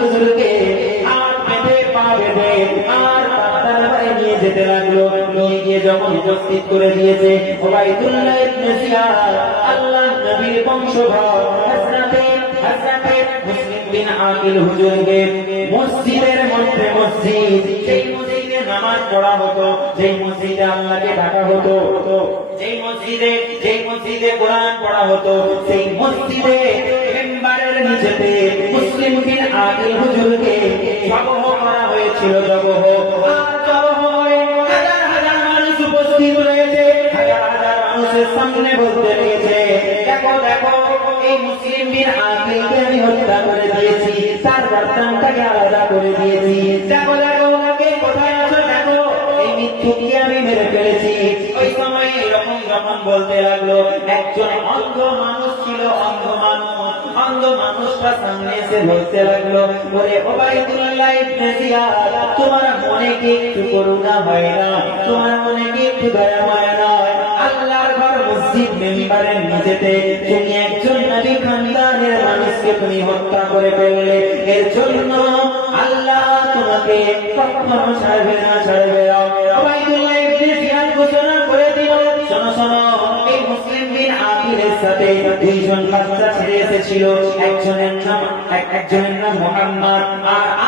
হুজুরকে হাত বেঁধে পা বেঁধে আর তারবারে নিয়ে যেতে লাগলো। নিয়ে গিয়ে যখন উপস্থিত করে দিয়েছে উবাইদুল্লাহ ইবনে জিয়াদ আল্লাহর নবীর বংশধর হযরতে মুসলিম বিন আকিল হুজুরকে মসজিদের মধ্যে মসজিদ, সেই মসজিদে নামাজ পড়া হতো, যেই মসজিদে আল্লাহকে ডাকা হতো, যেই মসজিদে কোরআন পড়া হতো, সেই মসজিদে মিম্বারের নিচেতে মুসলিম বিন আকিল হুজুরকে জবহ করা হয়েছিল। জবহ হয়ে হাজার হাজার মানুষ উপস্থিত রয়েছে, হাজার হাজার মানুষের সামনে বলতে রয়েছে, দেখো দেখো এই মুসলিম বিন আকিলকে আমি হত্যা করে দিয়েছি, তার গর্দানটাকে আলাদা করে দিয়েছি, দেখো দেখো কে কোথায় আছো, দেখো এই মৃত্যুকে আমি মেরে ফেলেছি। ওই সময় এরকম যখন বলতে লাগলো, একজন অন্ধ মানুষ ছিল, অন্ধ মানুষটা সামনে এসে বলতে লাগলো, বলে উবাইদুল্লাহ ইবনে জিয়াদ, তোমার মনে কি একটু করুণা হয় না? তোমার মনে কি একটু দয়া হয় না? আল্লাহর ঘর মসজিদ মিম্বারের নিচেতে তুমি একজন নবী খানদানের মানুষকে তুমি হত্যা করে ফেললে, এর জন্য আল্লাহ তোমাকে কখনো ছাড়বে না, ছাড়বে না। উবাইদুল্লাহ ইবনে জিয়াদ ঘোষণা করে দিল, শোনো শোনো, এই মুসলিম বিন আকিলের সাথে দুইজন বাচ্চা ছেলে এসেছিল, একজনের নাম মুহাম্মদ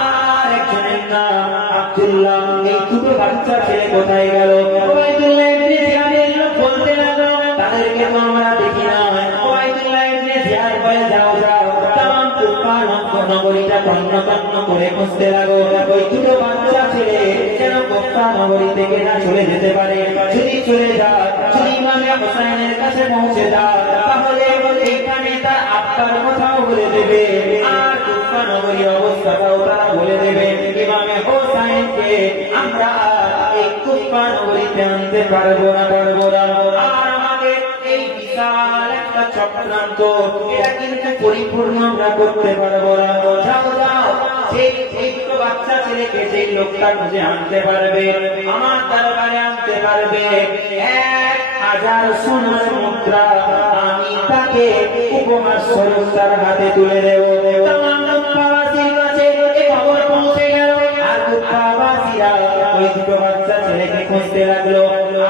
আর একজনের নাম আব্দুল্লাহ। এই দুটো বাচ্চা ছেলে কোথায় গেল? উবাইদুল্লাহ ইবনে জিয়াদের লোক বলতে লাগলো, তাদেরকে তো আমরা দেখি না। উবাইদুল্লাহ ইবনে জিয়াদ বলে, যাও যাও, তামাম কুফা নগরীটা তন্ন তন্ন করে খুঁজতে লাগো, ওই দুটো বাচ্চা ছেলে যেন কুফা নগরী থেকে না চলে যেতে পারে। যদি চলে যায়, যদি ইমামে হোসাইনের কাছে পৌঁছে যায়, তাহলে এইখানে তার আব্বার কথাও বলে দেবে, আর কুফা নগরীর অবস্থাটাও তারা বলে দেবে। ইমামে হোসাইনকে আমরা এই কুফা নগরীতে আনতে পারবো না। আর আমাদের এই বিশাল একটা চক্রান্ত, এটা কিন্তু পরিপূর্ণ আমরা করতে পারবো না। যাও যাও, এই দুটো বাচ্চা ছেলেকে যেই লোকটা খুঁজে আনতে পারবে, আমার দরবারে আনতে পারবে, 1000 সোনার মুদ্রা আমি তাকে উপহার স্বরূপ তার হাতে তুলে দেব। তামাম কুফাবাসীর কাছে এই খবর পৌঁছে গেল, আর কুফাবাসীরা ওই দুটো বাচ্চা ছেলেকে খুঁজতে লাগলো।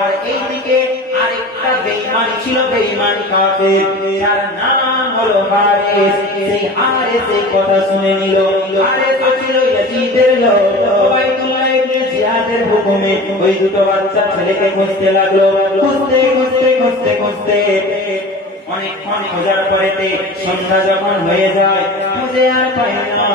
আর এইদিকে আরেকটা বেঈমান ছিল, বেঈমান কাফের, যার নাম হলো হারিস। সেই হারিস এই কথা শুনে নিল। হারিস ছিল ইয়াজিদের লোক। উবাইদুল্লাহ ইবনে জিয়াদের হুকুমে ওই দুটো বাচ্চা ছেলেকে খুঁজতে লাগলো। খুঁজতে অনেকক্ষণ খোঁজার পরেতে সন্ধ্যা যখন হয়ে যায়, খুঁজে আর পায় না।